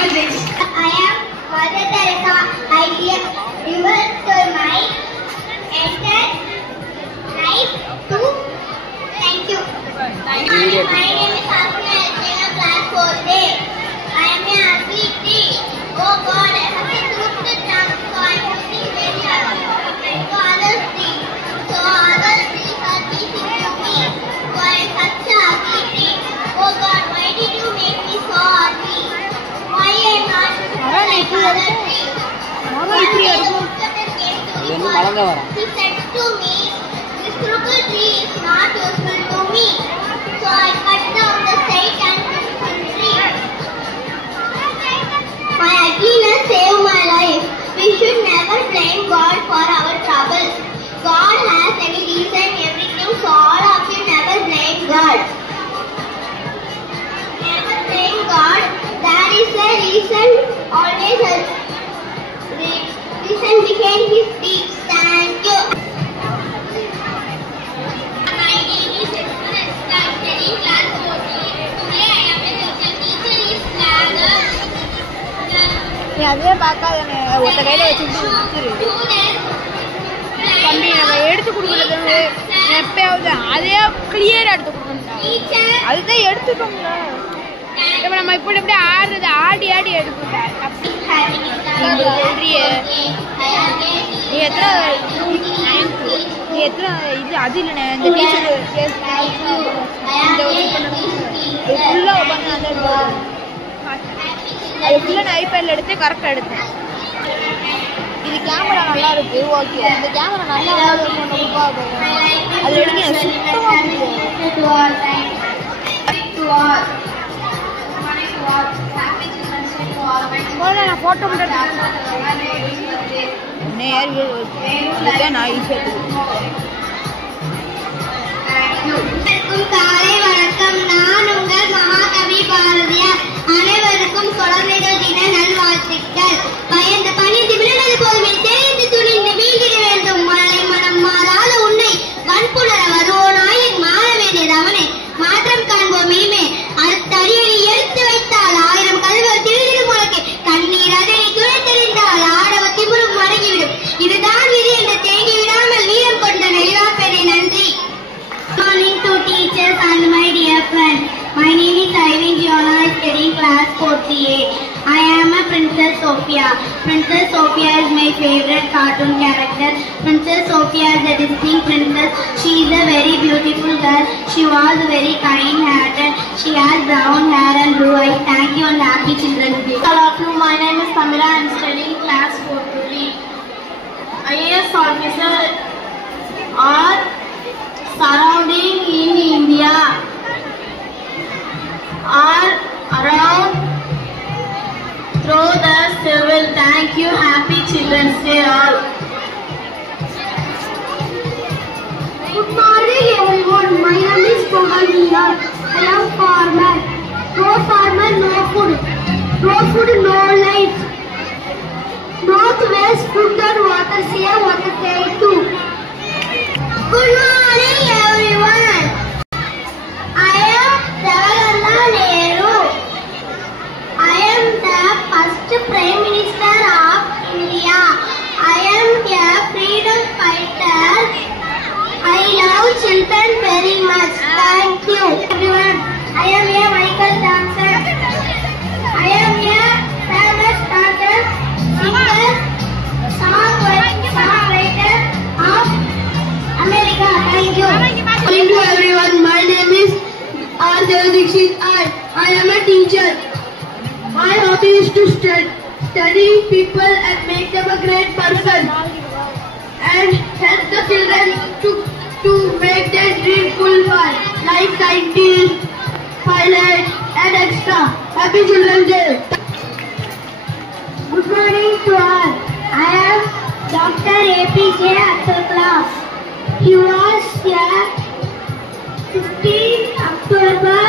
I am Mother Teresa. I give to my entire life to thank you. My name is Asma Elena, class 4A. I am an athlete. Oh God, I have to look the tongue, so I am looking very hard. So others see. So others see are teaching to me. So I am such a athlete. Oh God, why did you make me so ugly? Why I am not like other trees? One day a woodcutter came to the forest. He said to me, this crooked tree is not useful to me. So I cut down the straight and beautiful tree. My ugliness saved my life. We should never blame God for our troubles. God has any reason, everything, so all of you never blame God. Never blame God. There is a reason, always a reason behind his deeds. Thank you. My name is Esther. I study class 14. Today I am a social teacher is அதே பார்க்காத ஒருத்த கையில் வச்சுட்டு தம்பி நம்ம எடுத்து கொடுக்குறது எப்பயாவது அதே கிளியராக எடுத்து கொடுக்கணும். அதுதான் எடுத்துக்கோங்க. இப்போ நம்ம இப்படி இப்படி ஆடுறது ஆடி ஆடி எடுக்கணும். சொல்றியே நீ எத்தனை இது அது இல்லைண்ணே இந்த டீச்சர் இந்த ஃபுல்லாக உட்காந்து அது ஃபுல்லாக நான் ஐபேடில் எடுத்து கரெக்டாக எடுத்தேன். இது கேமரா நல்லா இருக்கு. ஓகே, இந்த கேமரா நல்லா இருக்கும். அதில் எடுக்க சுத்தமாக நான் ஃபோட்டோ மட்டும் நான் ஈஸியாக காலை வணக்கம். நான் உங்கள் மகாகவி பாரதியார். அனைவருக்கும் குழந்தைகள் தின நல்வாழ்த்துக்கள். பயந்த பணி திமிழது போதுமே தேய்ந்து துணிந்து வீழ்கிட வேண்டும். மழை மனம் மாறாத உன்னை வன்புணர வருவோனாயின் மாற வேண்டியது அவனை மாற்றம் காண்போம் இனிமே. தடியை எடுத்து வைத்தால் 1000 கல்வர் திருடிடும் உனக்கு கண்ணீர் அதனை துளைத்தெறிந்தால் ஆடவ திமிரும் மடங்கிவிடும். இதுதான் விதி என்று தேங்கி விடாமல் வீரம் கொண்ட நெல்வாப்பேரை நன்றி. Good morning to teachers and my dear friends. My name is Irene Giona. I study class 4A. I am a Princess Sophia. Princess Sophia is my favorite cartoon character. Princess Sophia is a Disney princess. She is a very beautiful girl. She was very kind-hearted. She has brown hair and blue eyes. Thank you and happy Children's Day. Hello, my name is Tamira. I am studying class 4A. IAS officer are surrounding in India are around through the civil. Thank you. Happy Children's Day all. Good morning everyone. My name is Pogalina. I am farmer. No farmer, no food. No food, no life. Not waste food and water. Save water, take too. Good morning everyone. I am Jawaharlal Nehru. I am the first Prime Minister of India. I am a freedom fighter. I love children very much. Thank you everyone. I am a Michael Jackson. I am a famous dancer, singer, songwriter of America. Thank you. Good morning to everyone. My name is R. Dikshit. I am a teacher. My hobby is to study people and make them a great person and help the children to make their dream fulfill, like scientists, pilots and extra. Happy Children's Day. Good morning to all. I am Dr. APJ Abdul Kalam. He was here 15 October